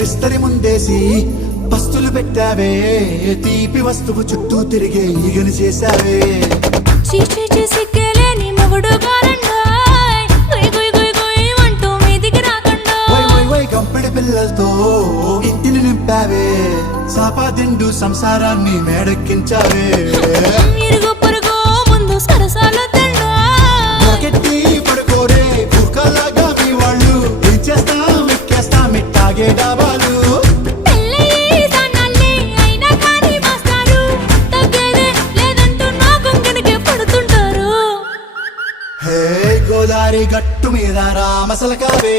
విస్తరి ముందేసి పస్తులు పెట్టావే, తీపి వస్తువు చుట్టూ తిరిగే ఈగని చేసావే. సిక్కేలేని మొగుడు కాలండాయ్, గుయ్ గుయ్ గుయ్ గుయ్ అంటూ మీదికి రాకుండా కంపెడి పిల్లలతో ఇంటిని నింపావే, సాపాదిండు సంసారాన్ని మేడెక్కించావే. ఇరుగు పొరుగు ముందు సరసాలు కెట్టి పడుకోరే కుక్కలాగా మీ వాళ్ళు, ఇచ్చేస్తాం ఎక్కేస్తాం ఇట్టాగే డాబాలు. గోదారి గట్టు మీద రామసలకావే,